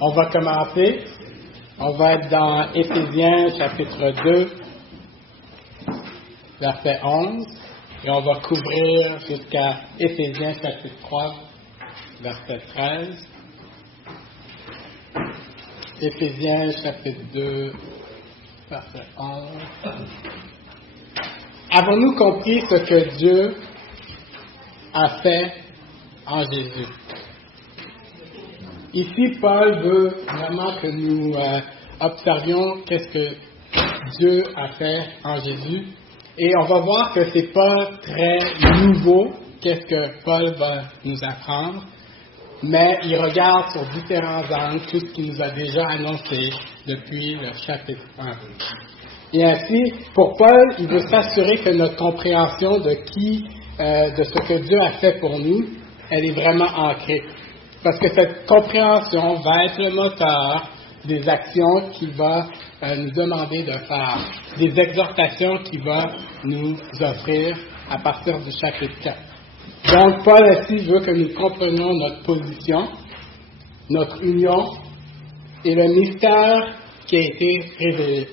On va commencer. On va être dans Éphésiens chapitre 2, verset 11. Et on va couvrir jusqu'à Éphésiens chapitre 3, verset 13. Éphésiens chapitre 2, verset 11. Avons-nous compris ce que Dieu a fait en Jésus? Ici, Paul veut vraiment que nous observions qu'est-ce que Dieu a fait en Jésus. Et on va voir que c'est pas très nouveau, qu'est-ce que Paul va nous apprendre, mais il regarde sur différents angles tout ce qu'il nous a déjà annoncé depuis le chapitre 1. Et ainsi, pour Paul, il veut s'assurer que notre compréhension de ce que Dieu a fait pour nous, elle est vraiment ancrée. Parce que cette compréhension va être le moteur des actions qu'il va nous demander de faire, des exhortations qu'il va nous offrir à partir du chapitre 4. Donc, Paul ainsi veut que nous comprenions notre position, notre union et le mystère qui a été révélé.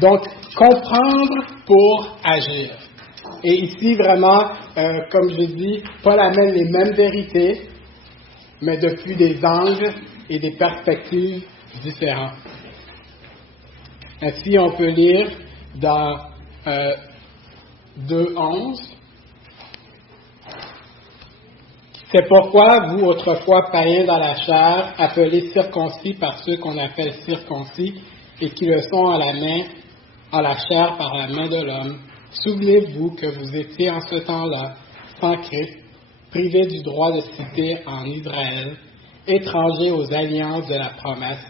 Donc, comprendre pour agir. Et ici, vraiment, comme je dis, Paul amène les mêmes vérités, mais depuis des angles et des perspectives différentes. Ainsi, on peut lire dans 2:11. C'est pourquoi vous, autrefois païens dans la chair, appelés circoncis par ceux qu'on appelle circoncis, et qui le sont en la chair par la main de l'homme, souvenez-vous que vous étiez en ce temps-là sans Christ, privés du droit de cité en Israël, étrangers aux alliances de la promesse,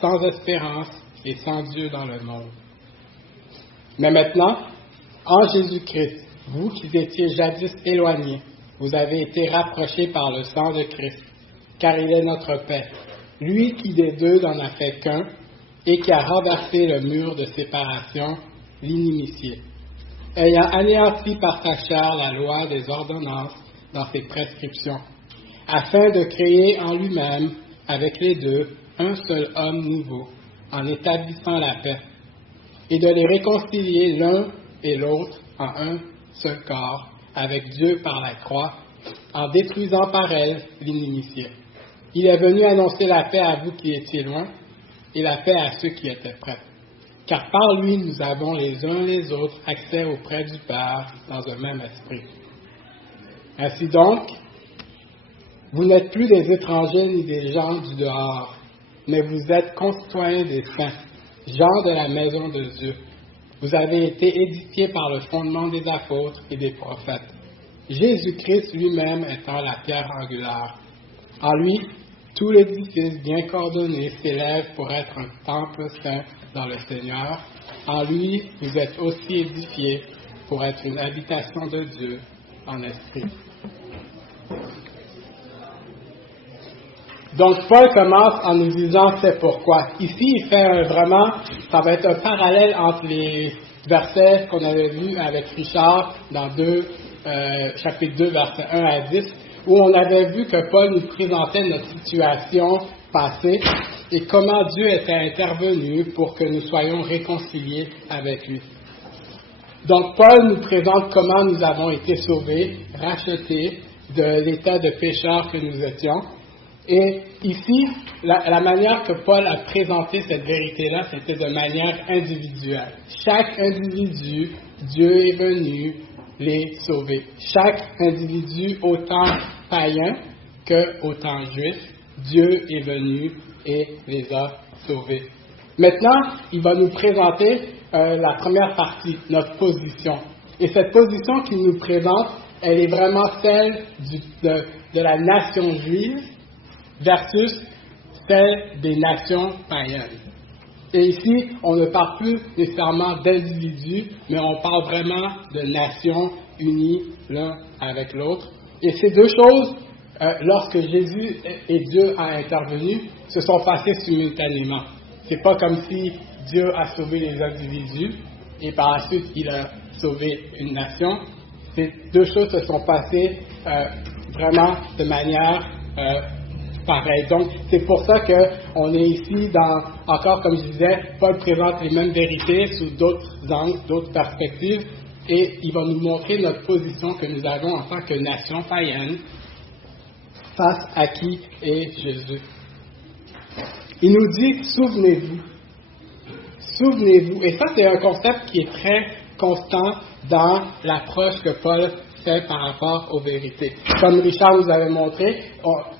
sans espérance et sans Dieu dans le monde. Mais maintenant, en Jésus-Christ, vous qui étiez jadis éloignés, vous avez été rapprochés par le sang de Christ, car il est notre paix, lui qui des deux n'en a fait qu'un, et qui a renversé le mur de séparation, l'inimitié, ayant anéanti par sa chair la loi des ordonnances dans ses prescriptions, afin de créer en lui-même, avec les deux, un seul homme nouveau, en établissant la paix, et de les réconcilier l'un et l'autre en un seul corps, avec Dieu par la croix, en détruisant par elle l'inimitié. Il est venu annoncer la paix à vous qui étiez loin, et la paix à ceux qui étaient près. Car par lui, nous avons les uns les autres accès auprès du Père dans un même esprit. Ainsi donc, vous n'êtes plus des étrangers ni des gens du dehors, mais vous êtes concitoyens des saints, gens de la maison de Dieu. Vous avez été édifiés par le fondement des apôtres et des prophètes, Jésus-Christ lui-même étant la pierre angulaire. En lui, tout l'édifice bien coordonné s'élève pour être un temple saint dans le Seigneur. En lui, vous êtes aussi édifiés pour être une habitation de Dieu en esprit. Donc, Paul commence en nous disant c'est pourquoi. Ici, il fait ça va être un parallèle entre les versets qu'on avait vus avec Richard dans chapitre 2, versets 1 à 10, où on avait vu que Paul nous présentait notre situation passée et comment Dieu était intervenu pour que nous soyons réconciliés avec lui. Donc, Paul nous présente comment nous avons été sauvés, rachetés de l'état de pécheur que nous étions. Et ici, la manière que Paul a présenté cette vérité-là, c'était de manière individuelle. Chaque individu, Dieu est venu les sauver. Chaque individu, autant païen que autant juif, Dieu est venu et les a sauvés. Maintenant, il va nous présenter la première partie, notre position. Et cette position qu'il nous présente, elle est vraiment celle de la nation juive versus celle des nations païennes. Et ici, on ne parle plus nécessairement d'individus, mais on parle vraiment de nations unies l'un avec l'autre. Et ces deux choses, lorsque Jésus et Dieu ont intervenu, se sont passées simultanément. C'est pas comme si Dieu a sauvé les individus et par la suite il a sauvé une nation. Ces deux choses se sont passées vraiment de manière pareil. Donc, c'est pour ça qu'on est ici encore comme je disais, Paul présente les mêmes vérités sous d'autres angles, d'autres perspectives, et il va nous montrer notre position que nous avons en tant que nation païenne face à qui est Jésus. Il nous dit, souvenez-vous. Souvenez-vous. Et ça, c'est un concept qui est très constant dans l'approche que Paul fait par rapport aux vérités. Comme Richard nous avait montré,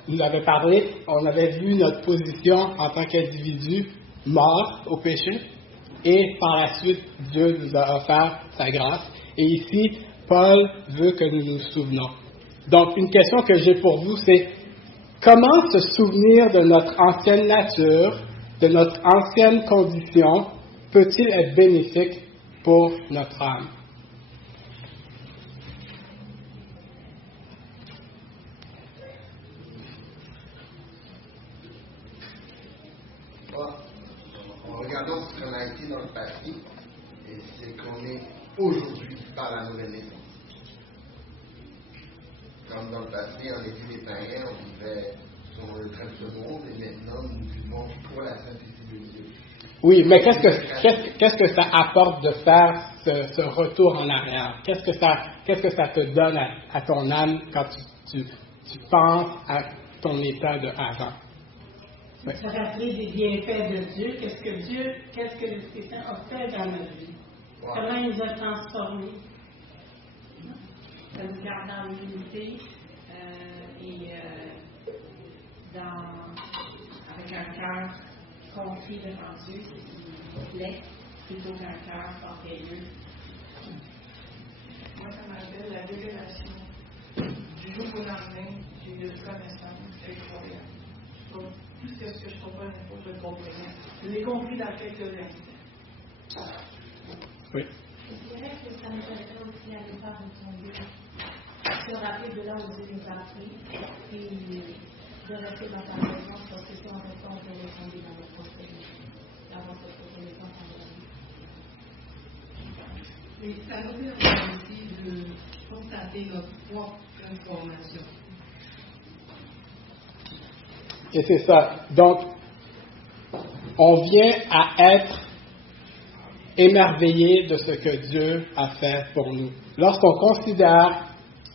nous avait parlé, on avait vu notre position en tant qu'individu mort au péché, et par la suite, Dieu nous a offert sa grâce. Et ici, Paul veut que nous nous souvenons. Donc, une question que j'ai pour vous, c'est comment se souvenir de notre ancienne nature, de notre ancienne condition, peut-il être bénéfique pour notre âme? En regardant ce qu'on a été dans le passé, et c'est qu'on est aujourd'hui par la nouvelle naissance. Comme dans le passé, on était des païens, on vivait selon le train de ce monde, et maintenant nous vivons pour la simplicité de Dieu. Oui, mais qu'est-ce que ça apporte de faire ce retour en arrière? Qu'est-ce que ça te donne à ton âme quand tu penses à ton état de avant? Oui. Se rappeler des bienfaits de Dieu, qu'est-ce que le Satan a fait dans notre vie? Wow. Comment il nous a transformés? Ça nous garde dans l'unité et avec un cœur compris devant Dieu, c'est ce qui plaît, plutôt qu'un cœur orgueilleux. Moi, ça m'appelle la révélation du jour au lendemain, j'ai eu une connaissance incroyable. Donc, tout ce que je comprends, je le comprenais. Je l'ai compris dans quelques instants. Oui. Je dirais que ça nous aiderait aussi à ne pas retomber, se rappeler de là où Dieu nous a pris, et de rester dans sa présence, parce que si on reste, on peut retomber dans notre connaissance en la vie. Mais ça nous permet aussi de constater notre propre transformation. Et c'est ça. Donc, on vient à être émerveillé de ce que Dieu a fait pour nous. Lorsqu'on considère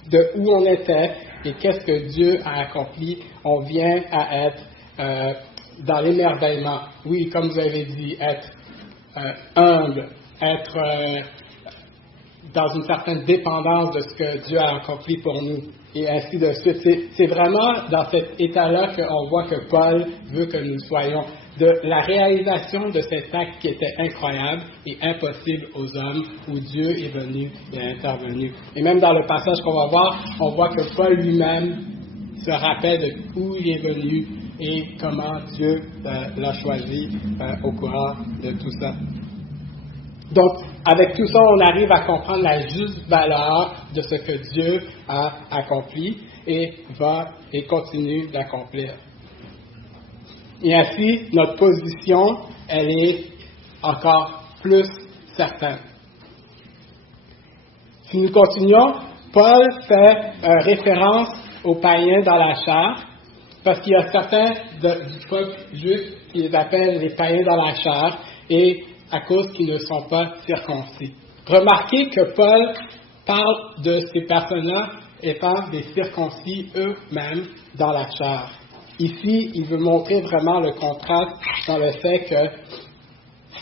de où on était et qu'est-ce que Dieu a accompli, on vient à être dans l'émerveillement. Oui, comme vous avez dit, être humble, être dans une certaine dépendance de ce que Dieu a accompli pour nous, et ainsi de suite. C'est vraiment dans cet état-là qu'on voit que Paul veut que nous soyons, de la réalisation de cet acte qui était incroyable et impossible aux hommes, où Dieu est venu et a intervenu. Et même dans le passage qu'on va voir, on voit que Paul lui-même se rappelle de où il est venu et comment Dieu l'a choisi au courant de tout ça. Donc, avec tout ça, on arrive à comprendre la juste valeur de ce que Dieu a accompli et continue d'accomplir. Et ainsi, notre position, elle est encore plus certaine. Si nous continuons, Paul fait référence aux païens dans la chair, parce qu'il y a certains du peuple juif qui les appellent les païens dans la chair, et à cause qu'ils ne sont pas circoncis. Remarquez que Paul parle de ces personnes-là étant des circoncis eux-mêmes dans la chair. Ici, il veut montrer vraiment le contraste dans le fait que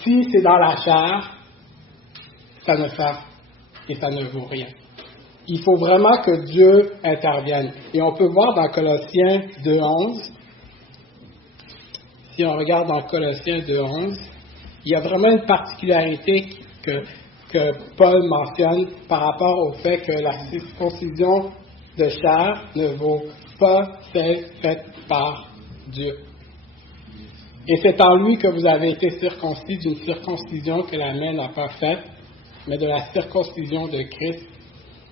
si c'est dans la chair, ça ne sert et ça ne vaut rien. Il faut vraiment que Dieu intervienne. Et on peut voir dans Colossiens 2:11, si on regarde dans Colossiens 2:11, il y a vraiment une particularité que Paul mentionne par rapport au fait que la circoncision de chair ne vaut pas celle faite par Dieu. Et c'est en lui que vous avez été circoncis d'une circoncision que la main n'a pas faite, mais de la circoncision de Christ,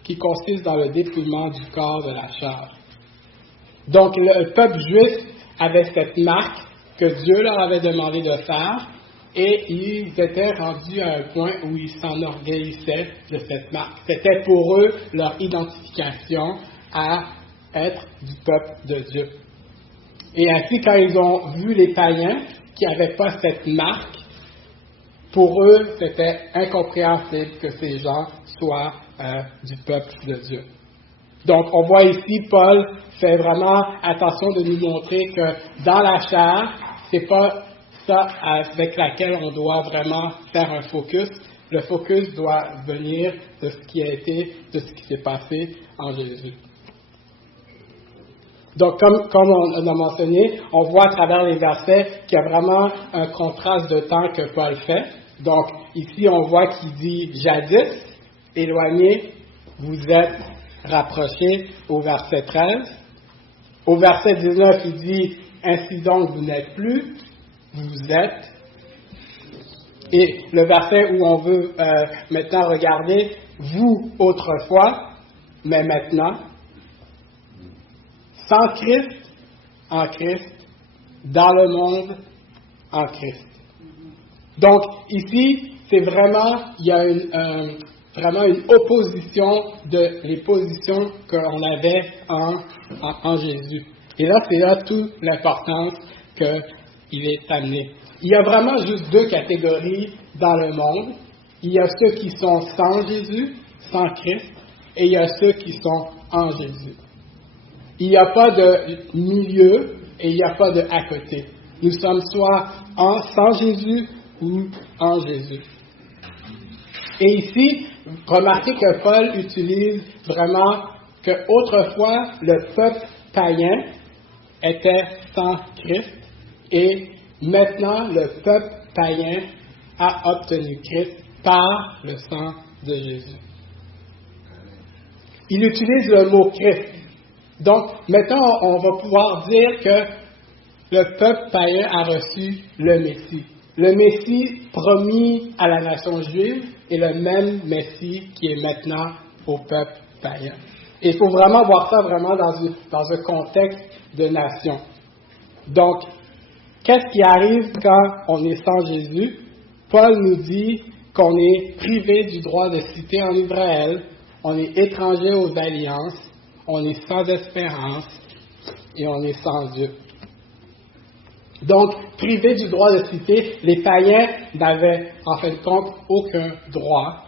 qui consiste dans le dépouillement du corps de la chair. Donc le peuple juif avait cette marque que Dieu leur avait demandé de faire, et ils étaient rendus à un point où ils s'enorgueillissaient de cette marque. C'était pour eux leur identification à être du peuple de Dieu. Et ainsi, quand ils ont vu les païens qui n'avaient pas cette marque, pour eux, c'était incompréhensible que ces gens soient du peuple de Dieu. Donc, on voit ici, Paul fait vraiment attention de nous montrer que dans la chair, c'est pas ça avec laquelle on doit vraiment faire un focus. Le focus doit venir de ce qui a été, de ce qui s'est passé en Jésus. Donc, comme on a mentionné, on voit à travers les versets qu'il y a vraiment un contraste de temps que Paul fait. Donc, ici, on voit qu'il dit « jadis, éloignés, vous êtes rapprochés » au verset 13. Au verset 19, il dit « ainsi donc, vous n'êtes plus, vous êtes ». Et le verset où on veut maintenant regarder « vous autrefois, mais maintenant ». Sans Christ, en Christ, dans le monde, en Christ. Donc, ici, c'est vraiment, il y a vraiment une opposition de les positions qu'on avait en Jésus. Et là, c'est là toute l'importance qu'il est amené. Il y a vraiment juste deux catégories dans le monde. Il y a ceux qui sont sans Jésus, sans Christ, et il y a ceux qui sont en Jésus. Il n'y a pas de milieu et il n'y a pas de à côté. Nous sommes soit sans Jésus ou en Jésus. Et ici, remarquez que Paul utilise vraiment que autrefois le peuple païen était sans Christ et maintenant le peuple païen a obtenu Christ par le sang de Jésus. Il utilise le mot Christ. Donc, maintenant, on va pouvoir dire que le peuple païen a reçu le Messie. Le Messie promis à la nation juive est le même Messie qui est maintenant au peuple païen. Et il faut vraiment voir ça vraiment dans un contexte de nation. Donc, qu'est-ce qui arrive quand on est sans Jésus? Paul nous dit qu'on est privé du droit de cité en Israël, on est étranger aux alliances, on est sans espérance et on est sans Dieu. Donc, privé du droit de cité, les païens n'avaient en fin de compte aucun droit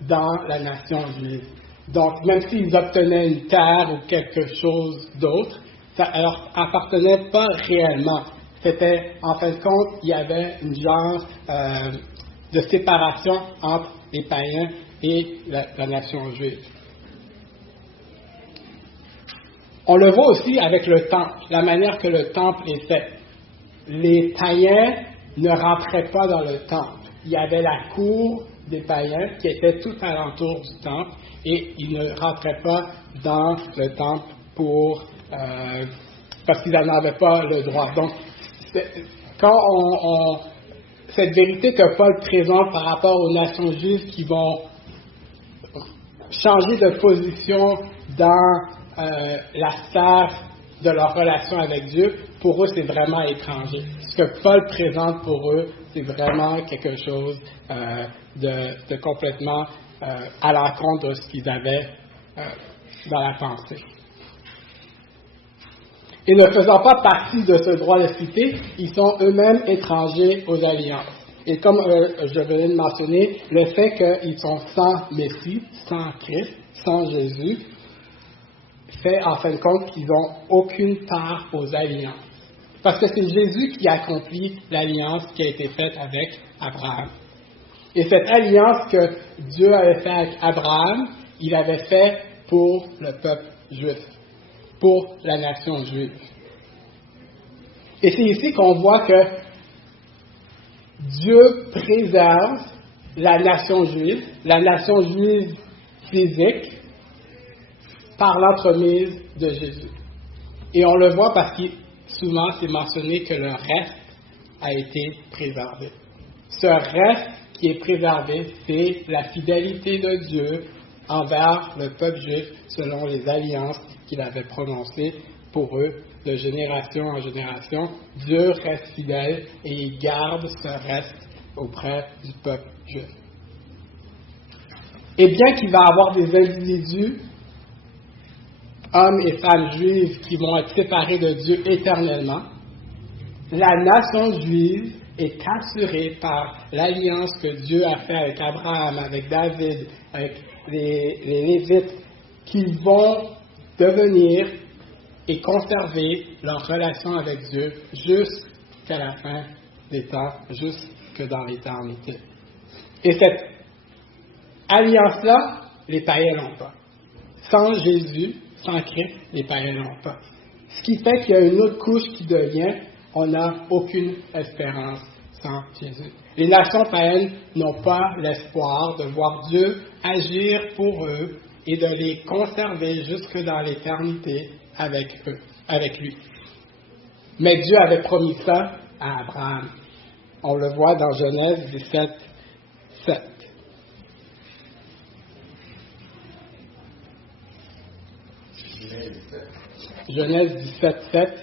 dans la nation juive. Donc, même s'ils obtenaient une terre ou quelque chose d'autre, ça ne leur appartenait pas réellement. C'était, en fin de compte, il y avait une genre de séparation entre les païens et la nation juive. On le voit aussi avec le temple, la manière que le temple est fait. Les païens ne rentraient pas dans le temple. Il y avait la cour des païens qui était tout alentour du temple et ils ne rentraient pas dans le temple parce qu'ils n'en avaient pas le droit. Donc, quand cette vérité que Paul présente par rapport aux nations juives qui vont changer de position dans la sphère de leur relation avec Dieu, pour eux, c'est vraiment étranger. Ce que Paul présente pour eux, c'est vraiment quelque chose de complètement à l'encontre de ce qu'ils avaient dans la pensée. Et ne faisant pas partie de ce droit de cité, ils sont eux-mêmes étrangers aux alliances. Et comme je venais de mentionner, le fait qu'ils sont sans Messie, sans Christ, sans Jésus, fait en fin de compte qu'ils n'ont aucune part aux alliances. Parce que c'est Jésus qui accomplit l'alliance qui a été faite avec Abraham. Et cette alliance que Dieu avait faite avec Abraham, il l'avait fait pour le peuple juif, pour la nation juive. Et c'est ici qu'on voit que Dieu préserve la nation juive physique, par l'entremise de Jésus. Et on le voit parce que souvent c'est mentionné que le reste a été préservé. Ce reste qui est préservé, c'est la fidélité de Dieu envers le peuple juif selon les alliances qu'il avait prononcées pour eux de génération en génération. Dieu reste fidèle et il garde ce reste auprès du peuple juif. Et bien qu'il va y avoir des individus hommes et femmes juifs qui vont être séparés de Dieu éternellement. La nation juive est assurée par l'alliance que Dieu a faite avec Abraham, avec David, avec les Lévites, qui vont devenir et conserver leur relation avec Dieu jusqu'à la fin des temps, jusque dans l'éternité. Et cette alliance-là, les païens n'ont pas. Sans Jésus, sans Christ, les païens n'ont pas. Ce qui fait qu'il y a une autre couche qui devient, on n'a aucune espérance sans Jésus. Les nations païennes n'ont pas l'espoir de voir Dieu agir pour eux et de les conserver jusque dans l'éternité avec eux, avec lui. Mais Dieu avait promis ça à Abraham. On le voit dans Genèse 17, 7. Genèse 17, 7.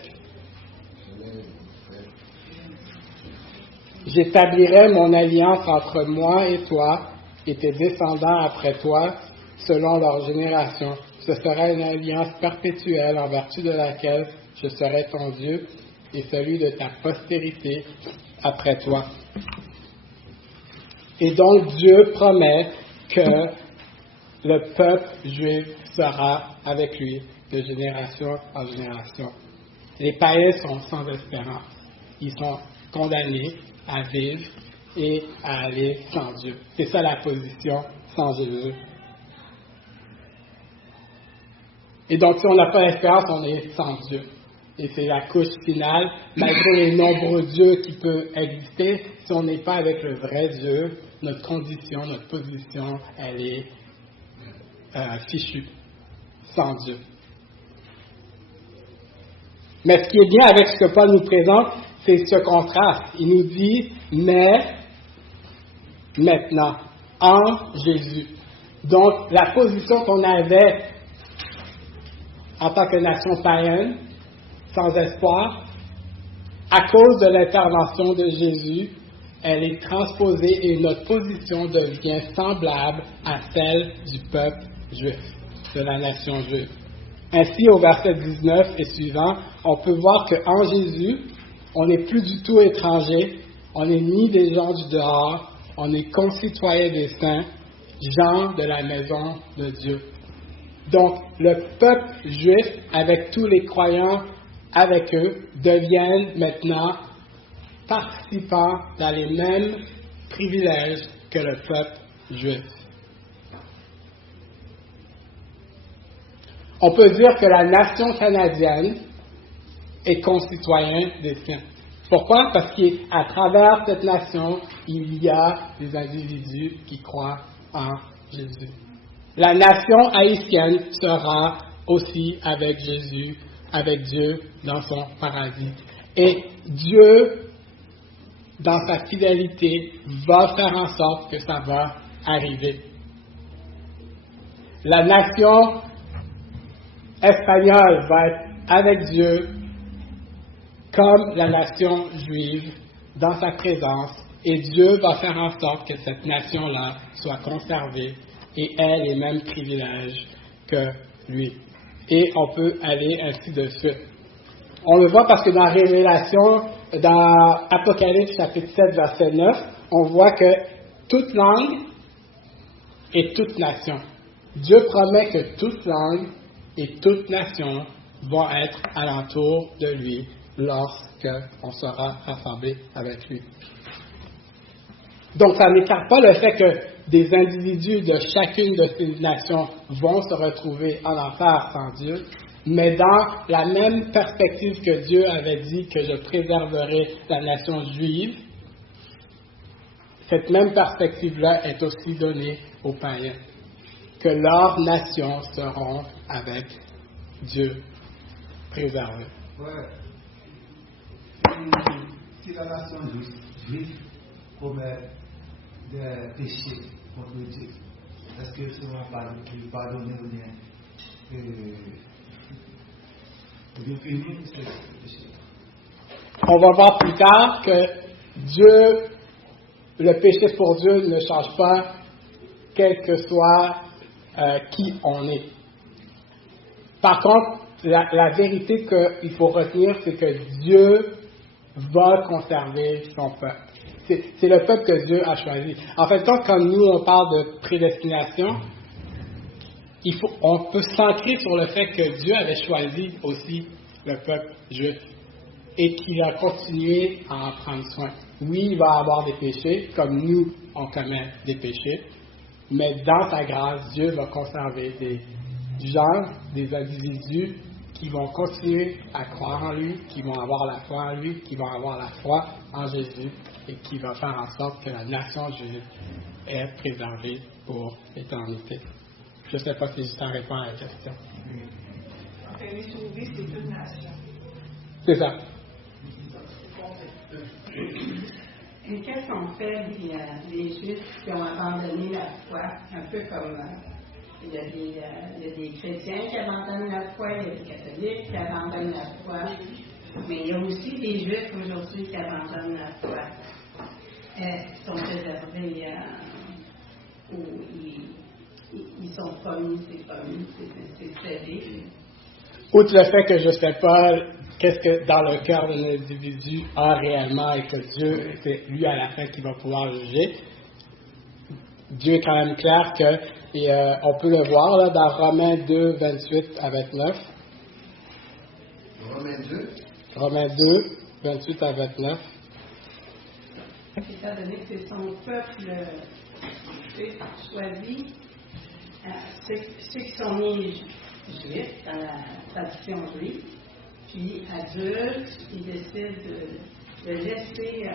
J'établirai mon alliance entre moi et toi et tes descendants après toi, selon leur génération. Ce sera une alliance perpétuelle en vertu de laquelle je serai ton Dieu et celui de ta postérité après toi. Et donc Dieu promet que le peuple juif sera avec lui de génération en génération. Les païens sont sans espérance. Ils sont condamnés à vivre et à aller sans Dieu. C'est ça la position sans Jésus. Et donc, si on n'a pas d'espérance, on est sans Dieu. Et c'est la couche finale, malgré les nombreux dieux qui peuvent exister, si on n'est pas avec le vrai Dieu, notre condition, notre position, elle est fichue, sans Dieu. Mais ce qui est bien avec ce que Paul nous présente, c'est ce contraste. Il nous dit, mais maintenant, en Jésus. Donc, la position qu'on avait en tant que nation païenne, sans espoir, à cause de l'intervention de Jésus, elle est transposée et notre position devient semblable à celle du peuple juif, de la nation juive. Ainsi, au verset 19 et suivant, on peut voir qu'en Jésus, on n'est plus du tout étranger, on n'est ni des gens du dehors, on est concitoyens des saints, gens de la maison de Dieu. Donc, le peuple juif, avec tous les croyants avec eux, deviennent maintenant participants dans les mêmes privilèges que le peuple juif. On peut dire que la nation canadienne est concitoyenne des saints. Pourquoi? Parce qu'à travers cette nation, il y a des individus qui croient en Jésus. La nation haïtienne sera aussi avec Jésus, avec Dieu dans son paradis. Et Dieu, dans sa fidélité, va faire en sorte que ça va arriver. La nation espagnole va être avec Dieu comme la nation juive dans sa présence, et Dieu va faire en sorte que cette nation-là soit conservée et ait les mêmes privilèges que lui. Et on peut aller ainsi de suite. On le voit parce que dans Révélation, dans Apocalypse chapitre 7, verset 9, on voit que toute langue et toute nation. Dieu promet que toute langue et toute nation vont être alentour de lui lorsqu'on sera rassemblés avec lui. Donc, ça n'écarte pas le fait que des individus de chacune de ces nations vont se retrouver en enfer sans Dieu, mais dans la même perspective que Dieu avait dit que je préserverai la nation juive, cette même perspective-là est aussi donnée aux païens, que leurs nations seront avec Dieu préservées. Ouais. Si la nation juive commet des péchés contre Dieu, est-ce que ce n'est pas pardonné ou bien punir ce péché? On va voir plus tard que Dieu, le péché pour Dieu ne change pas quel que soit qui on est. Par contre, la vérité qu'il faut retenir, c'est que Dieu va conserver son peuple. C'est le peuple que Dieu a choisi. En fait, quand nous, on parle de prédestination, on peut s'ancrer sur le fait que Dieu avait choisi aussi le peuple juif et qu'il a continué à en prendre soin. Oui, il va avoir des péchés, comme nous, on commet des péchés, mais dans sa grâce, Dieu va conserver des gens, des individus qui vont continuer à croire en lui, qui vont avoir la foi en lui, qui vont avoir la foi en Jésus et qui va faire en sorte que la nation juive est préservée pour l'éternité. Je ne sais pas si ça répond à la question. Enfin, les sauvés, c'est une nation. C'est ça. Et qu'est-ce qu'on fait des Juifs qui ont abandonné la foi, un peu comme il y a des chrétiens qui abandonnent la foi, il y a des catholiques qui abandonnent la foi, mais il y a aussi des Juifs aujourd'hui qui abandonnent la foi. Ils sont réservés où ils sont promis, c'est cédé. Outre le fait que je ne sais pas qu'est-ce que dans le cœur de l'individu a réellement et que Dieu, c'est lui à la fin qui va pouvoir juger, Dieu est quand même clair que, et on peut le voir là, dans Romains 2, 28 à 29. Romains 2, 28 à 29. Étant donné que c'est son peuple choisi, ceux qui sont nés juifs dans la tradition juive, puis adultes, ils décident de laisser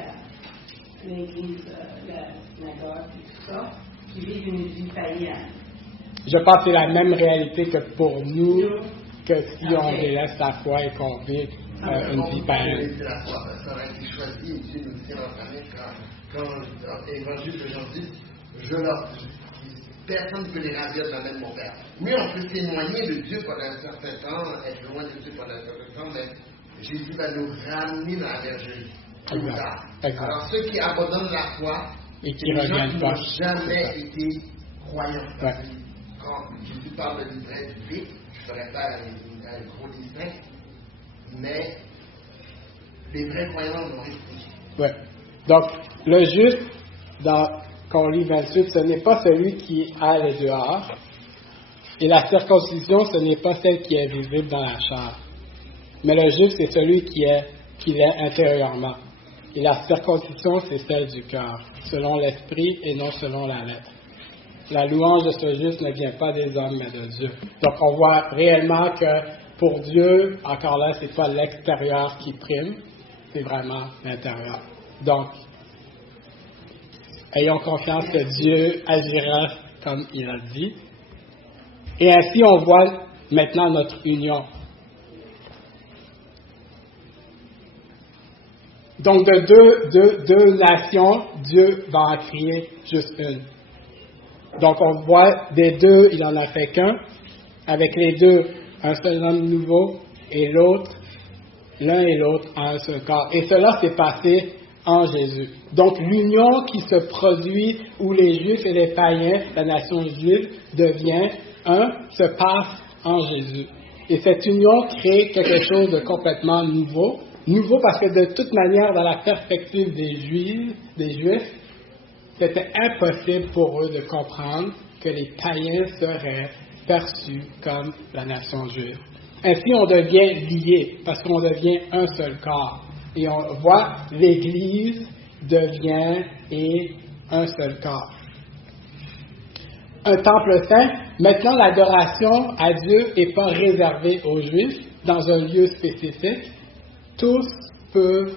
l'Église, la synagogue et tout ça, puis vivre une vie païenne. Je pense que c'est la même réalité que pour nous, que si on délaisse la foi et qu'on vit une vie païenne. Ça aurait été choisi ici, nous dit en famille, quand l'évangile de Jean dit, personne ne peut les ravir de la main de mon Père. Oui, on peut témoigner de Dieu pendant un certain temps, être loin de Dieu pendant un certain temps, mais Jésus va nous ramener dans la bergerie. Alors, ceux qui abandonnent la foi, et qui ne reviennent pas, n'ont jamais été croyants. Ouais. Quand Jésus parle de l'ivraie du vide, je ne ferai pas un gros distinct, mais les vrais croyants l'ont expliqué. Ouais. Donc, le juste, quand on lit 28, ce n'est pas celui qui a les dehors, et la circoncision, ce n'est pas celle qui est visible dans la chair. Mais le juste, c'est celui qui l'est intérieurement. Et la circoncision, c'est celle du cœur, selon l'esprit et non selon la lettre. La louange de ce juste ne vient pas des hommes, mais de Dieu. Donc, on voit réellement que pour Dieu, encore là, c'est pas l'extérieur qui prime, c'est vraiment l'intérieur. Donc, ayons confiance que Dieu agira comme il a dit. Et ainsi, on voit maintenant notre union. Donc, de deux nations, Dieu va en créer juste une. Donc, on voit des deux, il n'en a fait qu'un. Avec les deux, un seul homme nouveau et l'autre, l'un et l'autre en un seul corps. Et cela s'est passé en Jésus. Donc, l'union qui se produit où les Juifs et les païens, la nation juive, devient un, se passe en Jésus. Et cette union crée quelque chose de complètement nouveau. Nouveau parce que de toute manière, dans la perspective des Juifs, c'était impossible pour eux de comprendre que les païens seraient perçus comme la nation juive. Ainsi, on devient liés parce qu'on devient un seul corps. Et on voit l'Église devient un seul corps. Un temple saint, maintenant l'adoration à Dieu n'est pas réservée aux Juifs dans un lieu spécifique. Tous peuvent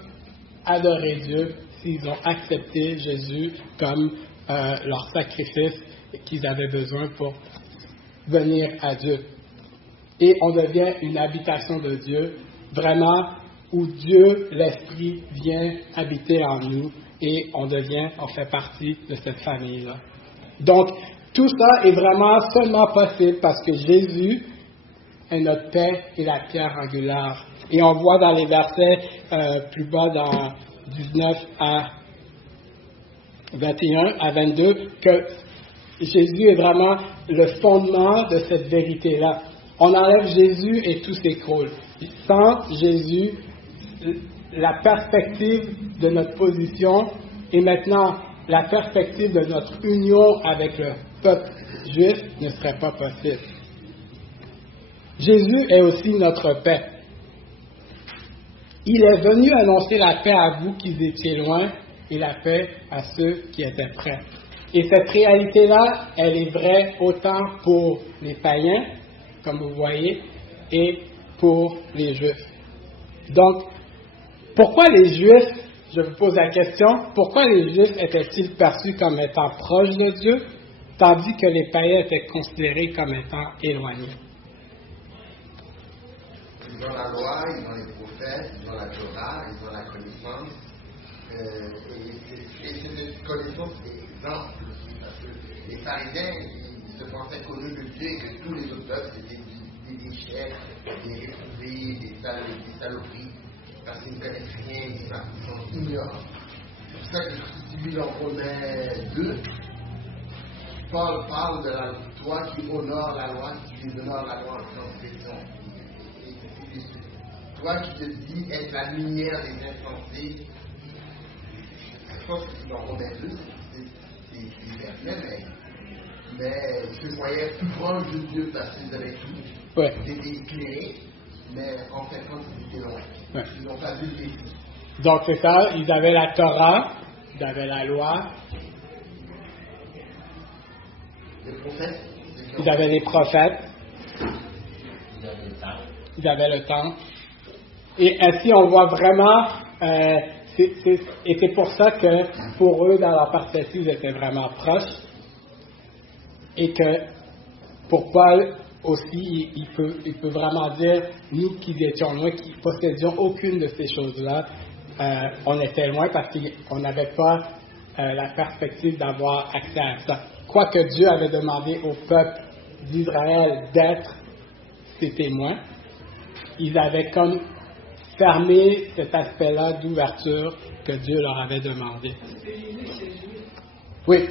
adorer Dieu s'ils ont accepté Jésus comme leur sacrifice qu'ils avaient besoin pour venir à Dieu. Et on devient une habitation de Dieu, vraiment, où Dieu, l'Esprit, vient habiter en nous et on fait partie de cette famille-là. Donc, tout ça est vraiment seulement possible parce que Jésus est notre paix et la pierre angulaire. Et on voit dans les versets plus bas, dans 19 à 21 à 22, que Jésus est vraiment le fondement de cette vérité-là. on enlève Jésus et tout s'écroule. Sans Jésus, la perspective de notre position et maintenant la perspective de notre union avec le peuple juif ne serait pas possible. Jésus est aussi notre paix. Il est venu annoncer la paix à vous qui étiez loin et la paix à ceux qui étaient près. Et cette réalité-là, elle est vraie autant pour les païens, comme vous voyez, et pour les Juifs. Donc, pourquoi les Juifs, je vous pose la question, pourquoi les Juifs étaient-ils perçus comme étant proches de Dieu, tandis que les païens étaient considérés comme étant éloignés? Ils ont la loi, ils ont les prophètes, ils ont la Torah, ils ont la connaissance. Et cette connaissance est exemple. Parce que les pharisiens, ils se pensaient connus de Dieu et que tous les autres peuples, c'était des déchets, des réprouvés, des saloperies. Parce qu'ils ne connaissent rien, ils sont ignorants. C'est pour ça que si tu lis en Romains 2, Paul parle de toi qui honore la loi, qui honore la loi en transgression. Toi qui te dis être la lumière des insensés, je pense que c'est dans Romains 2, c'est versets, mais ils se croyaient plus proches de Dieu parce qu'ils avaient tout. Ouais. Ils étaient éclairés, mais en fait, quand ils étaient loin, ouais. Ils n'ont pas vu le défi. Donc c'est ça, ils avaient la Torah, ils avaient la loi, Les prophètes, ils avaient les prophètes, ils avaient le temps. Et ainsi, on voit vraiment, et c'est pour ça que pour eux, dans leur perspective, ils étaient vraiment proches. Et que pour Paul aussi, il peut vraiment dire, nous qui étions loin, qui possédions aucune de ces choses-là, on était loin parce qu'on n'avait pas la perspective d'avoir accès à ça. Quoique Dieu avait demandé au peuple d'Israël d'être ses témoins, ils avaient comme fermé cet aspect-là d'ouverture que Dieu leur avait demandé. Oui.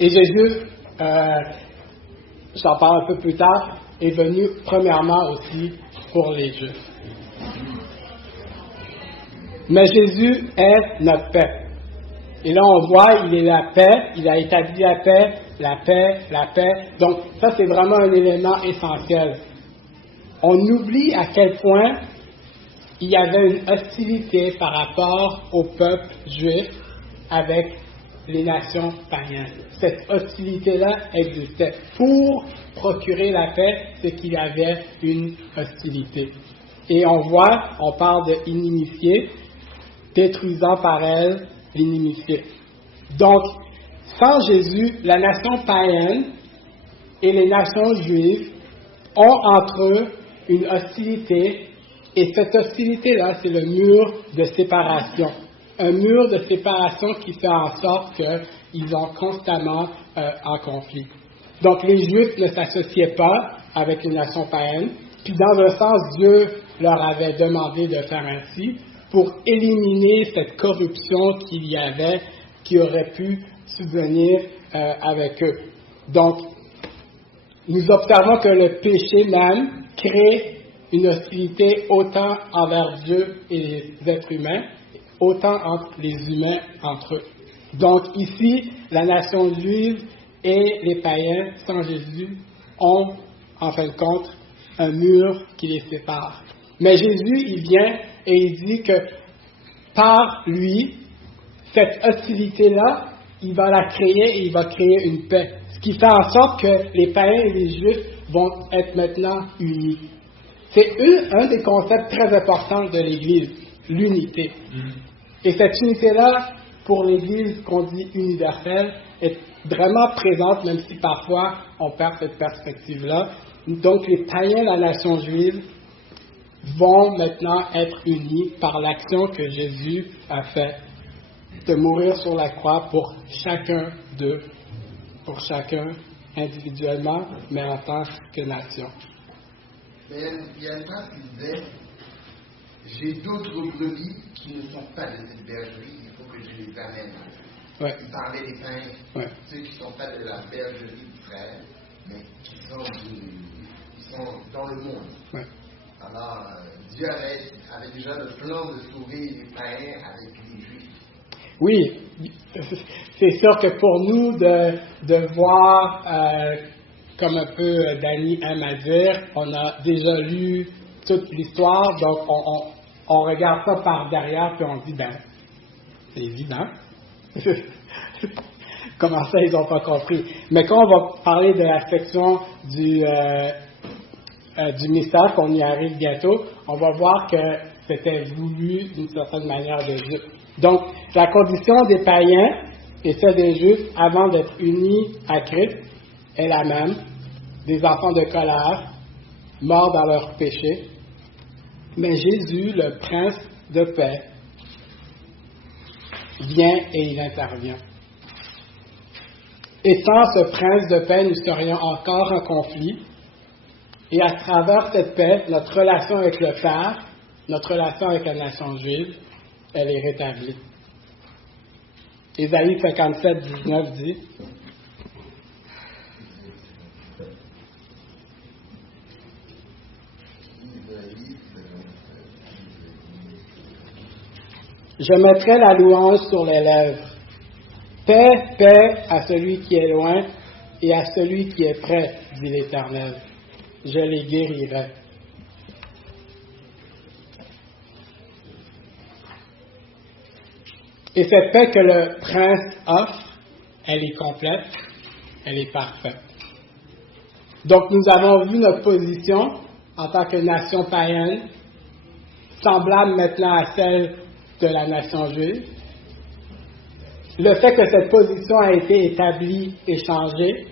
Et Jésus, j'en parle un peu plus tard, est venu premièrement aussi pour les Juifs. Mais Jésus est notre paix. Et là, on voit, il est la paix, il a établi la paix, la paix, la paix. Donc, ça, c'est vraiment un élément essentiel. On oublie à quel point il y avait une hostilité par rapport au peuple juif avec les nations païennes. Cette hostilité-là existait. Pour procurer la paix, c'est qu'il y avait une hostilité. Et on voit, on parle de inimitié, détruisant par elle l'inimitié. Donc, sans Jésus, la nation païenne et les nations juives ont entre eux une hostilité, et cette hostilité-là, c'est le mur de séparation. Un mur de séparation qui fait en sorte qu'ils sont constamment en conflit. Donc, les Juifs ne s'associaient pas avec les nations païennes, puis dans un sens, Dieu leur avait demandé de faire ainsi pour éliminer cette corruption qu'il y avait, qui aurait pu subvenir avec eux. Donc, nous observons que le péché même crée une hostilité autant envers Dieu et les êtres humains, autant entre les humains entre eux. Donc ici, la nation juive et les païens, sans Jésus, ont, en fin de compte, un mur qui les sépare. Mais Jésus, il vient et il dit que par lui, cette hostilité-là, il va la créer et il va créer une paix. Ce qui fait en sorte que les païens et les juifs vont être maintenant unis. C'est un des concepts très importants de l'Église, l'unité. Et cette unité-là, pour l'Église qu'on dit universelle, est vraiment présente, même si parfois on perd cette perspective-là. Donc les païens de la nation juive vont maintenant être unis par l'action que Jésus a faite de mourir sur la croix pour chacun d'eux, pour chacun individuellement, mais en tant que nation. Mais il y a une phrase qui disait « J'ai d'autres brebis qui ne sont pas de cette bergerie, il faut que je les amène. » Ouais. Il parlait des païens, ceux qui ne sont pas de la bergerie d'Israël. mais qui sont dans le monde. Ouais. Alors, Dieu avait déjà le plan de sauver les païens avec les Juifs. Oui, c'est sûr que pour nous de voir, comme un peu Danny aime à dire, on a déjà lu toute l'histoire, donc on regarde ça par derrière puis on dit, ben, c'est évident. Comment ça, ils n'ont pas compris? Mais quand on va parler de la section du mystère, qu'on y arrive bientôt, on va voir que c'était voulu d'une certaine manière de Dieu. Donc, la condition des païens et celle des Juifs avant d'être unis à Christ est la même. Des enfants de colère, morts dans leurs péchés. Mais Jésus, le prince de paix, vient et il intervient. Et sans ce prince de paix, nous serions encore en conflit. Et à travers cette paix, notre relation avec le Père, notre relation avec la nation juive, elle est rétablie. Ésaïe 57, 19 dit, je mettrai la louange sur les lèvres. Paix, paix à celui qui est loin et à celui qui est près, dit l'Éternel. Je les guérirai. Et cette paix que le prince offre, elle est complète, elle est parfaite. Donc nous avons vu notre position en tant que nation païenne, semblable maintenant à celle de la nation juive. Le fait que cette position a été établie et changée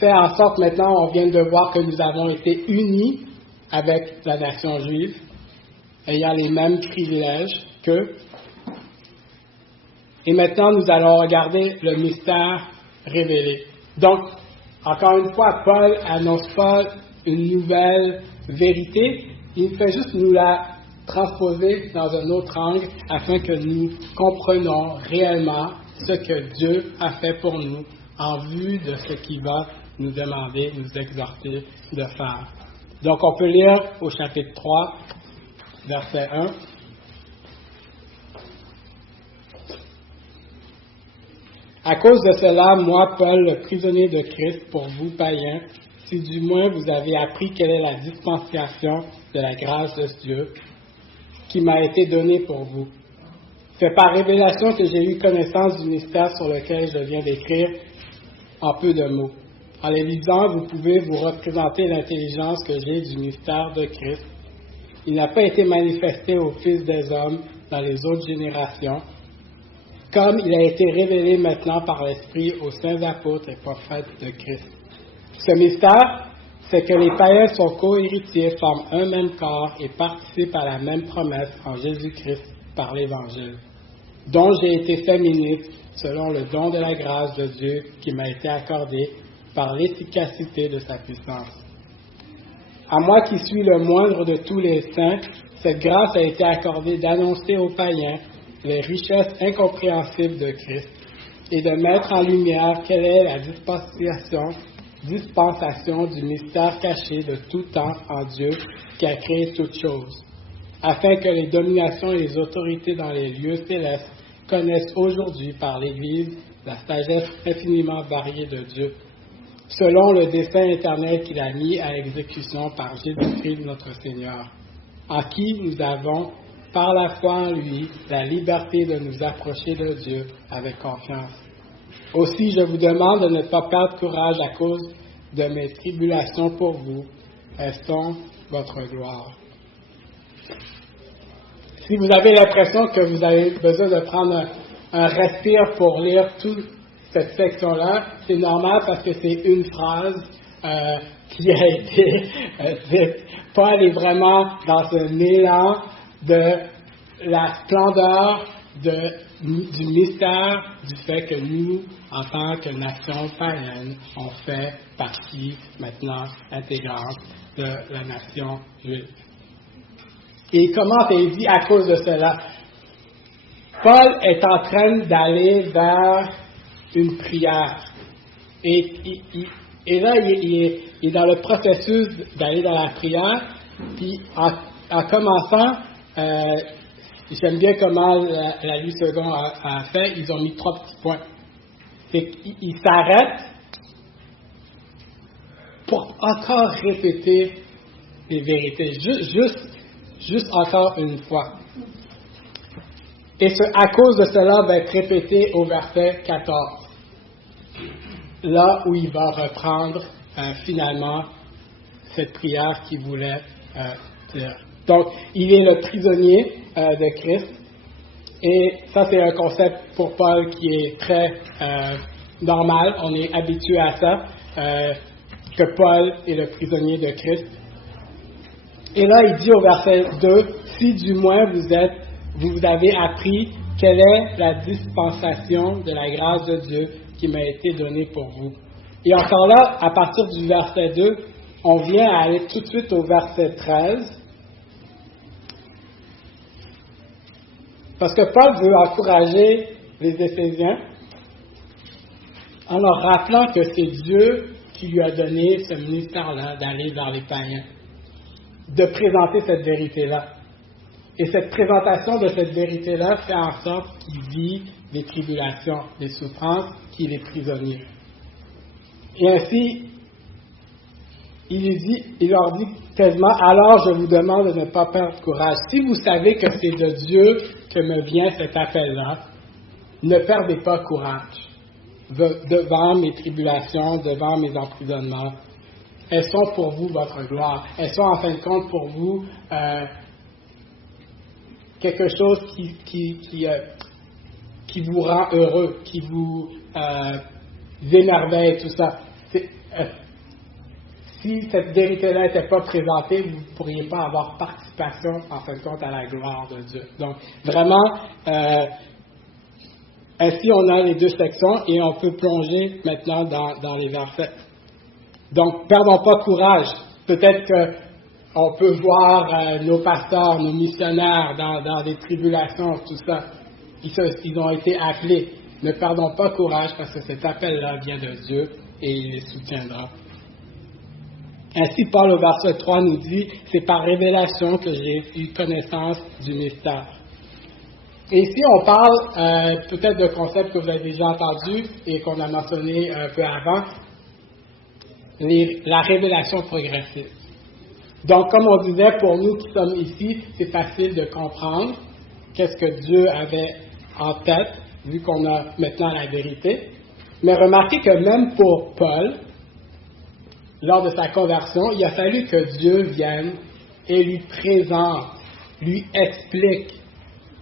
fait en sorte maintenant, on vient de voir que nous avons été unis avec la nation juive, ayant les mêmes privilèges qu'eux. Et maintenant, nous allons regarder le mystère révélé. Donc, encore une fois, Paul n'annonce pas une nouvelle vérité, il fait juste nous la transposer dans un autre angle afin que nous comprenions réellement ce que Dieu a fait pour nous en vue de ce qu'il va nous demander, nous exhorter de faire. Donc, on peut lire au chapitre 3, verset 1. À cause de cela, moi, Paul, le prisonnier de Christ, pour vous, païens, si du moins vous avez appris quelle est la dispensation de la grâce de Dieu qui m'a été donnée pour vous. C'est par révélation que j'ai eu connaissance du mystère sur lequel je viens d'écrire en peu de mots. En les lisant, vous pouvez vous représenter l'intelligence que j'ai du mystère de Christ. Il n'a pas été manifesté aux fils des hommes dans les autres générations, comme il a été révélé maintenant par l'Esprit aux saints apôtres et prophètes de Christ. Ce mystère, c'est que les païens sont co-héritiers, forment un même corps et participent à la même promesse en Jésus-Christ par l'Évangile, dont j'ai été fait ministre selon le don de la grâce de Dieu qui m'a été accordé par l'efficacité de sa puissance. À moi qui suis le moindre de tous les saints, cette grâce a été accordée d'annoncer aux païens les richesses incompréhensibles de Christ et de mettre en lumière quelle est la dispensation du mystère caché de tout temps en Dieu qui a créé toutes choses, afin que les dominations et les autorités dans les lieux célestes connaissent aujourd'hui par l'Église la sagesse infiniment variée de Dieu, selon le dessein éternel qu'il a mis à exécution par Jésus-Christ notre Seigneur, en qui nous avons, par la foi en lui, la liberté de nous approcher de Dieu avec confiance. Aussi, je vous demande de ne pas perdre courage à cause de mes tribulations pour vous. Elles sont votre gloire. Si vous avez l'impression que vous avez besoin de prendre un respire pour lire toute cette section-là, c'est normal parce que c'est une phrase qui a été dite. Paul est vraiment dans un élan de la splendeur du mystère du fait que nous, en tant que nation païenne, on fait partie maintenant intégrante de la nation juive. Et comment il dit à cause de cela? Paul est en train d'aller vers une prière. Et Et là, il est dans le processus d'aller dans la prière, puis en commençant, j'aime bien comment la Louis II a fait, ils ont mis 3 petits points. C'est qu'ils s'arrêtent pour encore répéter les vérités, juste encore une fois. Et à cause de cela, va être répété au verset 14. Là où il va reprendre finalement cette prière qu'il voulait dire. Donc, il est le prisonnier de Christ. Et ça, c'est un concept pour Paul qui est très normal. On est habitué à ça, que Paul est le prisonnier de Christ. Et là, il dit au verset 2, « Si du moins vous avez appris quelle est la dispensation de la grâce de Dieu qui m'a été donnée pour vous. » Et encore là, à partir du verset 2, on vient à aller tout de suite au verset 13. Parce que Paul veut encourager les Éphésiens en leur rappelant que c'est Dieu qui lui a donné ce ministère-là d'aller vers les païens, de présenter cette vérité-là. Et cette présentation de cette vérité-là fait en sorte qu'il vit des tribulations, des souffrances, qu'il est prisonnier. Et ainsi, il leur dit quasiment, alors je vous demande de ne pas perdre courage. Si vous savez que c'est de Dieu que me vient cet appel-là, ne perdez pas courage devant mes tribulations, devant mes emprisonnements. Elles sont pour vous votre gloire. Elles sont en fin de compte pour vous quelque chose qui vous rend heureux, qui vous émerveille, tout ça. Si cette vérité-là n'était pas présentée, vous ne pourriez pas avoir participation, en fin de compte, à la gloire de Dieu. Donc, vraiment, ainsi, on a les 2 sections et on peut plonger maintenant dans les versets. Donc, perdons pas courage. Peut-être qu'on peut voir nos pasteurs, nos missionnaires dans des tribulations, tout ça. Ils ont été appelés. Ne perdons pas courage parce que cet appel-là vient de Dieu et il les soutiendra. Ainsi, Paul au verset 3 nous dit, « C'est par révélation que j'ai eu connaissance du mystère. » Et ici, on parle peut-être de concepts que vous avez déjà entendus et qu'on a mentionné un peu avant, la révélation progressive. Donc, comme on disait, pour nous qui sommes ici, c'est facile de comprendre qu'est-ce que Dieu avait en tête, vu qu'on a maintenant la vérité. Mais remarquez que même pour Paul, lors de sa conversion, il a fallu que Dieu vienne et lui présente, lui explique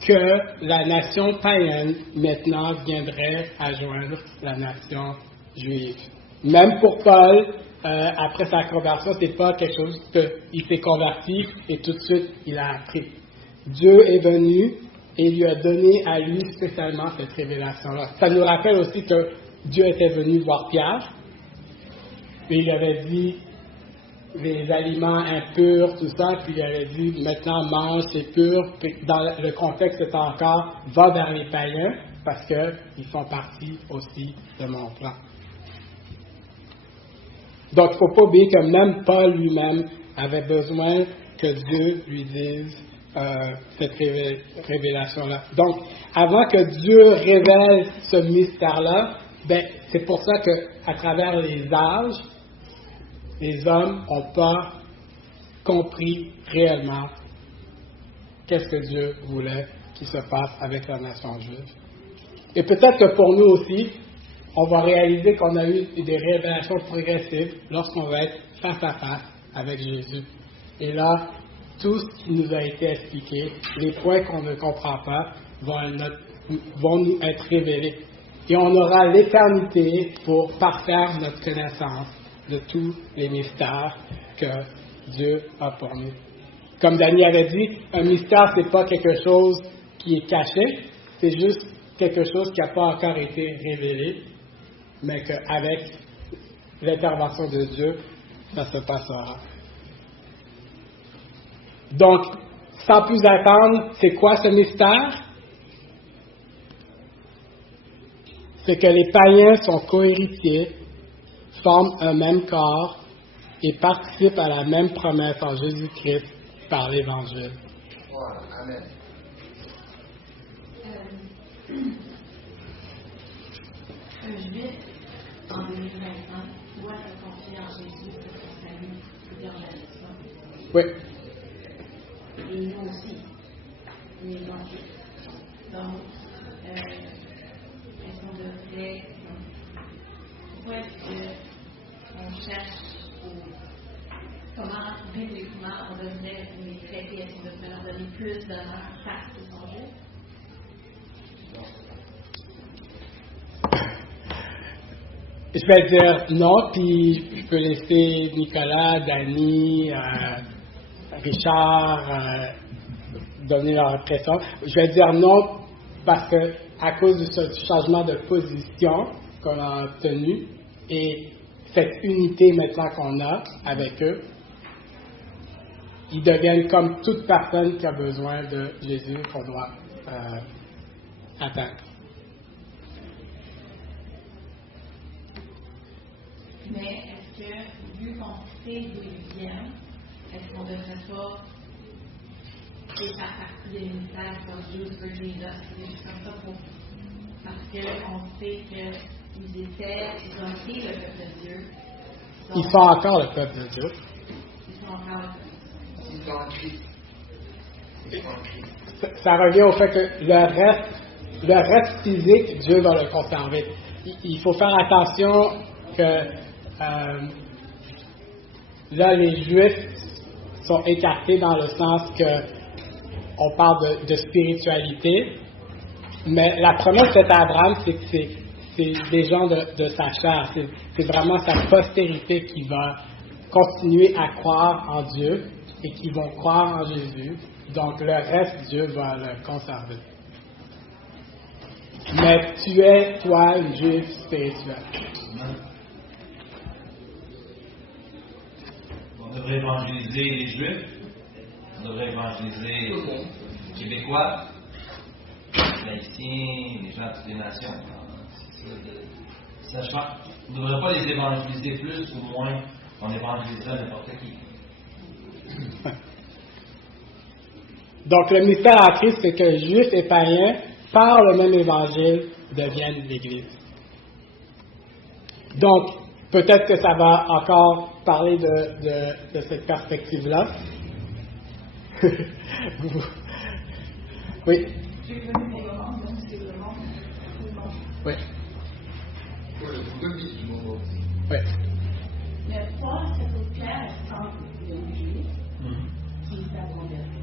que la nation païenne maintenant viendrait à joindre la nation juive. Même pour Paul, après sa conversion, c'est pas quelque chose qu'il s'est converti et tout de suite il a appris. Dieu est venu et lui a donné à lui spécialement cette révélation-là. Ça nous rappelle aussi que Dieu était venu voir Pierre. Puis il avait dit les aliments impurs, tout ça, puis il avait dit maintenant mange, c'est pur. Puis dans le contexte, c'est encore va vers les païens parce qu'ils font partie aussi de mon plan. Donc il ne faut pas oublier que même Paul lui-même avait besoin que Dieu lui dise cette révélation-là. Donc avant que Dieu révèle ce mystère-là, c'est pour ça qu'à travers les âges, les hommes n'ont pas compris réellement qu'est-ce que Dieu voulait qu'il se passe avec la nation juive. Et peut-être que pour nous aussi, on va réaliser qu'on a eu des révélations progressives lorsqu'on va être face à face avec Jésus. Et là, tout ce qui nous a été expliqué, les points qu'on ne comprend pas, vont nous être révélés. Et on aura l'éternité pour parfaire notre connaissance de tous les mystères que Dieu a pour nous. Comme Danny avait dit, un mystère, ce n'est pas quelque chose qui est caché, c'est juste quelque chose qui n'a pas encore été révélé, mais qu'avec l'intervention de Dieu, ça se passera. Donc, sans plus attendre, c'est quoi ce mystère? C'est que les païens sont cohéritiers, forment un même corps et participent à la même promesse en Jésus-Christ par l'Évangile. Voilà, amen. Un juif en 2025 doit se confier en Jésus pour son salut et l'organisation. Oui. Et nous aussi, les non-juifs. Donc, est-ce qu'on devrait. Pourquoi est-ce qu'on cherche comment bibliquement on devrait les traiter? Est-ce qu'on devrait leur donner plus d'honneur parce qu'ils sont juifs? Je vais dire non, puis je peux laisser Nicolas, Danny, Richard donner leur impression. Je vais dire non parce que à cause de ce changement de position qu'on a obtenu et cette unité maintenant qu'on a avec eux, ils deviennent comme toute personne qui a besoin de Jésus qu'on doit atteindre. Mais est-ce que, vu qu'on sait d'où ils viennent, est-ce qu'on ne devrait pas faire partie des ministères comme Jews for Jesus, des choses comme ça, parce qu'on sait qu'ils ont été le peuple de Dieu. Donc, Ils sont encore le peuple de Dieu. Ils sont encore le peuple de Dieu. Ça revient au fait que le reste physique, Dieu va le conserver. Il faut faire attention que là, les Juifs sont écartés dans le sens que on parle de spiritualité, mais la promesse faite à Abraham, c'est que c'est des gens de sa chair. C'est vraiment sa postérité qui va continuer à croire en Dieu et qui vont croire en Jésus. Donc, le reste, Dieu va le conserver. Mais tu es, toi, une juive spirituelle. On devrait évangéliser les Juifs, on devrait évangéliser les Québécois, les Haïtiens, les gens de toutes les nations. Sachant, on ne devrait pas les évangéliser plus ou moins qu'on évangéliserait n'importe qui. Donc, le mystère en Christ, c'est que Juifs et païens, par le même évangile, deviennent l'Église. Donc, peut-être que ça va encore parler de cette perspective-là. Oui. J'ai connu pour le monde, donc c'est le monde. Oui. Pour le demi du monde. Oui. Mais Paul, c'est au clair exemple d'un juif qui s'est converti.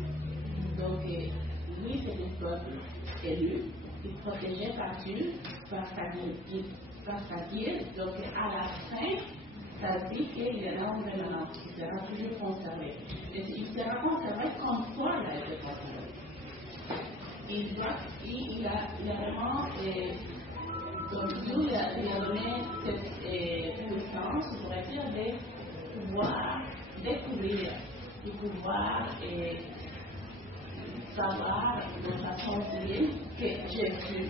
Donc, lui, c'est le peuple élu, il protégeait par Dieu, par sa vie. Donc, à la fin, ça dit qu'il y a un remnant qui sera toujours conservé. Et il sera conservé comme Paul a été conservé. Il a vraiment, donc Dieu lui a donné cette puissance, on pourrait dire, de pouvoir découvrir, de pouvoir savoir de façon divine que Jésus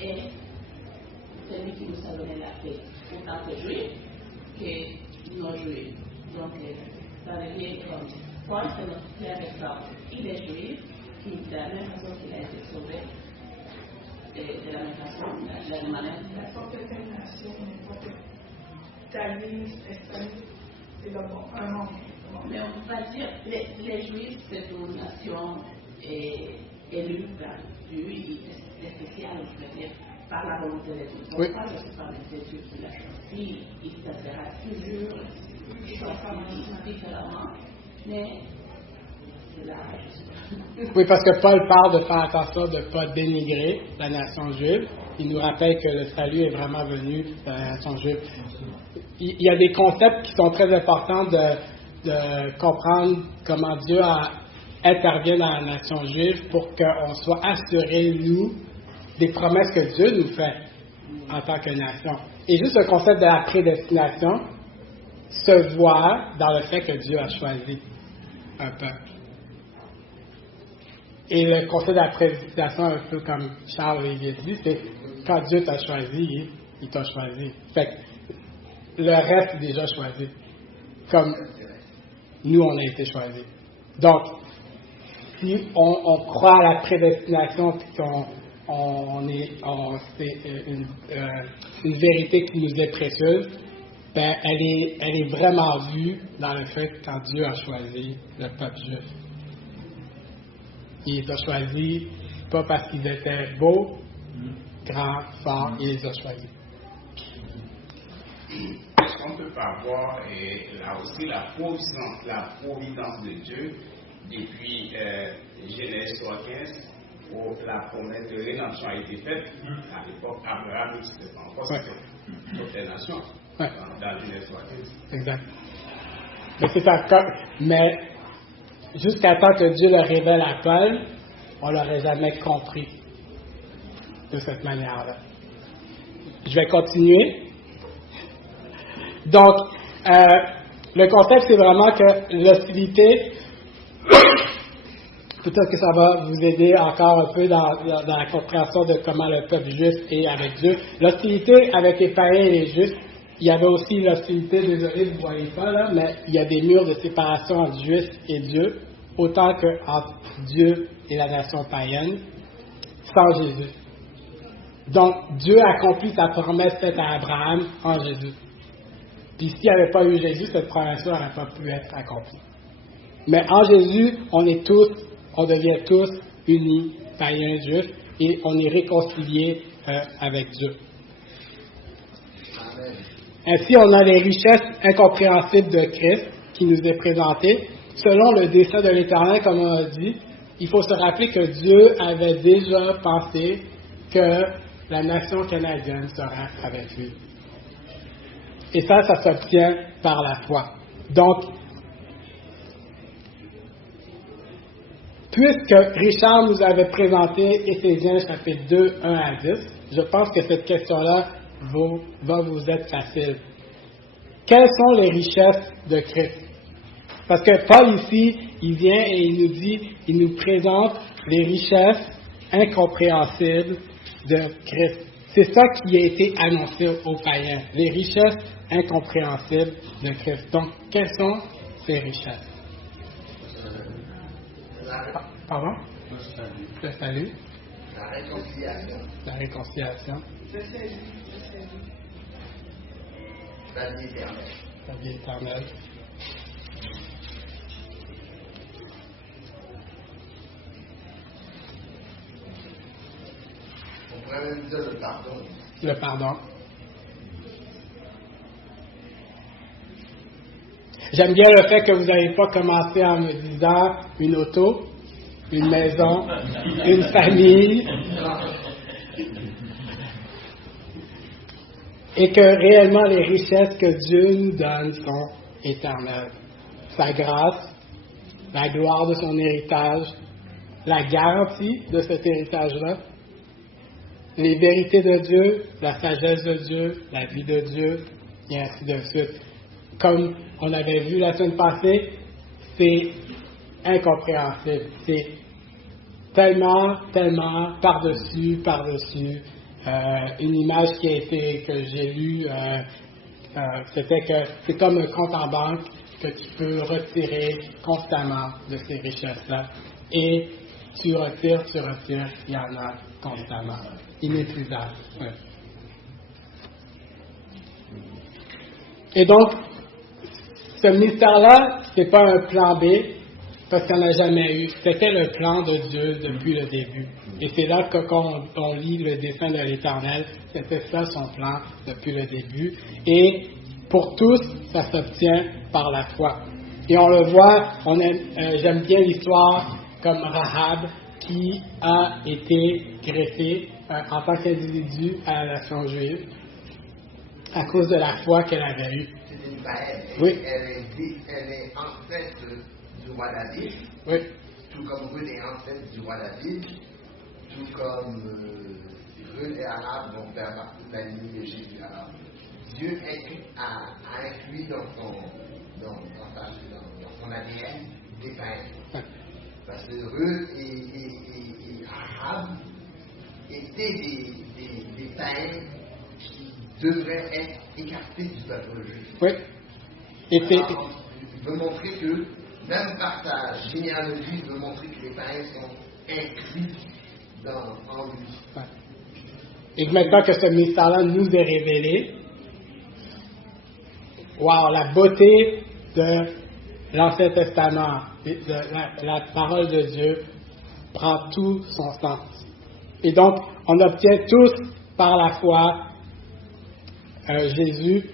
est celui qui nous a donné la paix. Autant que juifs que non-juifs. Donc, ça devient comme Paul, c'est notre clair exemple. Il est juif, qui de la même façon qu'il a été sauvé, de la même façon, de la même manière. N'importe quelle nation, n'importe quelle c'est un monde. Mais on va dire, les Juifs, c'est une nation élue par Dieu, c'est spécial, je veux dire, par la volonté de Dieu. Oui. Pas le Dieu qui l'a choisi, il sera toujours choisi différemment, mais c'est là, je sais pas. Oui, parce que Paul parle de faire attention de ne pas dénigrer la nation juive. Il nous rappelle que le salut est vraiment venu de la nation juive. Il y a des concepts qui sont très importants de comprendre comment Dieu intervient dans la nation juive pour qu'on soit assurés, nous, des promesses que Dieu nous fait en tant que nation. Et juste le concept de la prédestination se voit dans le fait que Dieu a choisi un peuple. Et le concept de la prédestination, un peu comme Charles Olivier dit, c'est quand Dieu t'a choisi, il t'a choisi. Fait que le reste est déjà choisi. Comme nous, on a été choisis. Donc, si on croit à la prédestination puis c'est une vérité qui nous est précieuse, ben, elle est vraiment vue dans le fait quand Dieu a choisi le peuple juif. Il les a choisis pas parce qu'ils étaient beaux, grands, forts, il les a choisis. Est-ce qu'on ne peut pas voir là aussi la providence de Dieu depuis Genèse 3:15 où la promesse de rédemption a été faite à l'époque Abraham, c'était pas encore toutes les nations dans Genèse 3:15. Exact. Mais c'est ça. Mais jusqu'à temps que Dieu le révèle à Paul, on ne l'aurait jamais compris de cette manière-là. Je vais continuer. Donc, le concept, c'est vraiment que l'hostilité, peut-être que ça va vous aider encore un peu dans la compréhension de comment le peuple juif est avec Dieu. L'hostilité avec les païens et les juifs, il y avait aussi l'hostilité, désolé, vous ne voyez pas là, mais il y a des murs de séparation entre juifs et Dieu, autant qu'entre Dieu et la nation païenne, sans Jésus. Donc, Dieu accomplit sa promesse faite à Abraham en Jésus. Puis s'il n'y avait pas eu Jésus, cette promesse-là n'aurait pas pu être accomplie. Mais en Jésus, on devient tous unis, païens, juifs, et on est réconciliés avec Dieu. Amen. Ainsi, on a les richesses incompréhensibles de Christ qui nous est présentées. Selon le dessein de l'Éternel, comme on a dit, il faut se rappeler que Dieu avait déjà pensé que la nation canadienne serait avec lui. Et ça s'obtient par la foi. Donc, puisque Richard nous avait présenté Éphésiens chapitre 2, 1 à 10, je pense que cette question-là va vous être facile. Quelles sont les richesses de Christ? Parce que Paul ici, il vient et il nous présente les richesses incompréhensibles de Christ. C'est ça qui a été annoncé aux païens, les richesses incompréhensibles de Christ. Donc, quelles sont ces richesses? Pardon? Le salut. La réconciliation. La réconciliation. Le salut. La vie éternelle. La vie éternelle. On pourrait même dire le pardon. Le pardon. J'aime bien le fait que vous n'avez pas commencé en me disant une auto, une maison, une famille, et que réellement les richesses que Dieu nous donne sont éternelles. Sa grâce, la gloire de son héritage, la garantie de cet héritage-là, les vérités de Dieu, la sagesse de Dieu, la vie de Dieu, et ainsi de suite. Comme on avait vu la semaine passée, c'est incompréhensible. C'est tellement par-dessus. Une image que j'ai lue, c'était que c'est comme un compte en banque que tu peux retirer constamment de ces richesses-là. Et tu retires, il y en a constamment. Inépuisable. Ouais. Et donc, ce mystère-là, c'est pas un plan B, parce qu'on n'a jamais eu. C'était le plan de Dieu depuis le début. Et c'est là que quand on lit le dessein de l'Éternel, c'était ça son plan depuis le début. Et pour tous, ça s'obtient par la foi. Et on le voit, j'aime bien l'histoire comme Rahab, qui a été greffée en tant qu'individu à la nation juive à cause de la foi qu'elle avait eue. C'est une païenne. Oui. Elle est ancêtre du roi David. Oui. Tout comme Ruth est ancêtre du roi David. Tout comme Ruth et Arabe vont faire partie de la lignée de Jésus. Alors, Dieu a inclus dans son ADN des païens. Parce que Ruth et Arabe étaient des païens qui devrait être écarté du peuple juif. Oui. Et alors, il veut montrer que, même par sa généalogie, il veut montrer que les païens sont inclus en lui. Ouais. Et maintenant que ce mystère-là nous est révélé, wow, la beauté de l'Ancien Testament, de la parole de Dieu, prend tout son sens. Et donc, on obtient tous par la foi Jésus,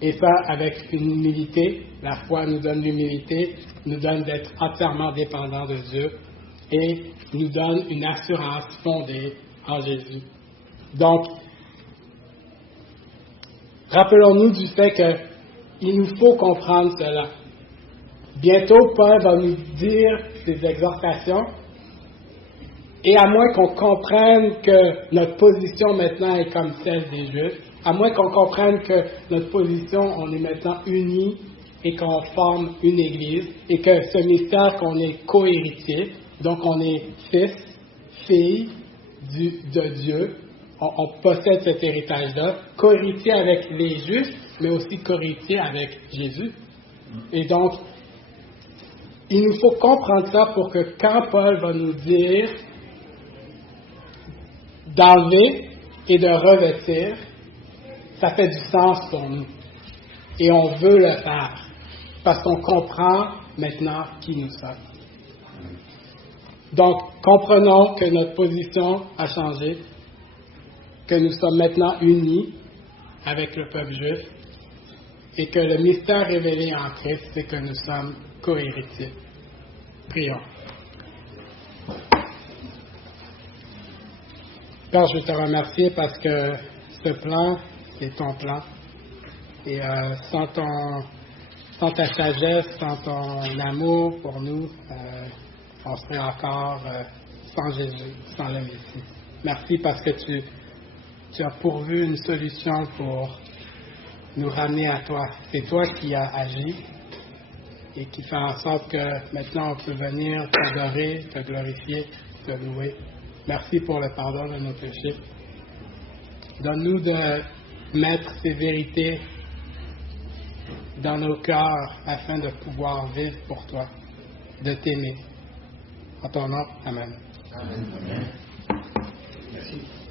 et ça avec une humilité. La foi nous donne l'humilité, nous donne d'être entièrement dépendants de Dieu et nous donne une assurance fondée en Jésus. Donc, rappelons-nous du fait qu'il nous faut comprendre cela. Bientôt, Paul va nous dire ses exhortations, et à moins qu'on comprenne que notre position maintenant est comme celle des Juifs, à moins qu'on comprenne que notre position, on est maintenant unis et qu'on forme une Église, et que ce mystère qu'on est co-héritier, donc on est fils, fille de Dieu, on possède cet héritage-là, co-héritier avec les Juifs, mais aussi co-héritier avec Jésus. Et donc, il nous faut comprendre ça pour que quand Paul va nous dire d'enlever et de revêtir, ça fait du sens pour nous. Et on veut le faire parce qu'on comprend maintenant qui nous sommes. Donc, comprenons que notre position a changé, que nous sommes maintenant unis avec le peuple juif et que le mystère révélé en Christ, c'est que nous sommes co-héritiers. Prions. Père, je veux te remercier parce que ce plan, c'est ton plan. Et sans ta sagesse, sans ton amour pour nous, on serait encore sans Jésus, sans le Messie. Merci parce que tu as pourvu une solution pour nous ramener à toi. C'est toi qui as agi et qui fait en sorte que maintenant on peut venir t'adorer, te glorifier, te louer. Merci pour le pardon de nos péchés. Donne-nous de mettre ces vérités dans nos cœurs afin de pouvoir vivre pour toi, de t'aimer. En ton nom, Amen. Amen. Merci.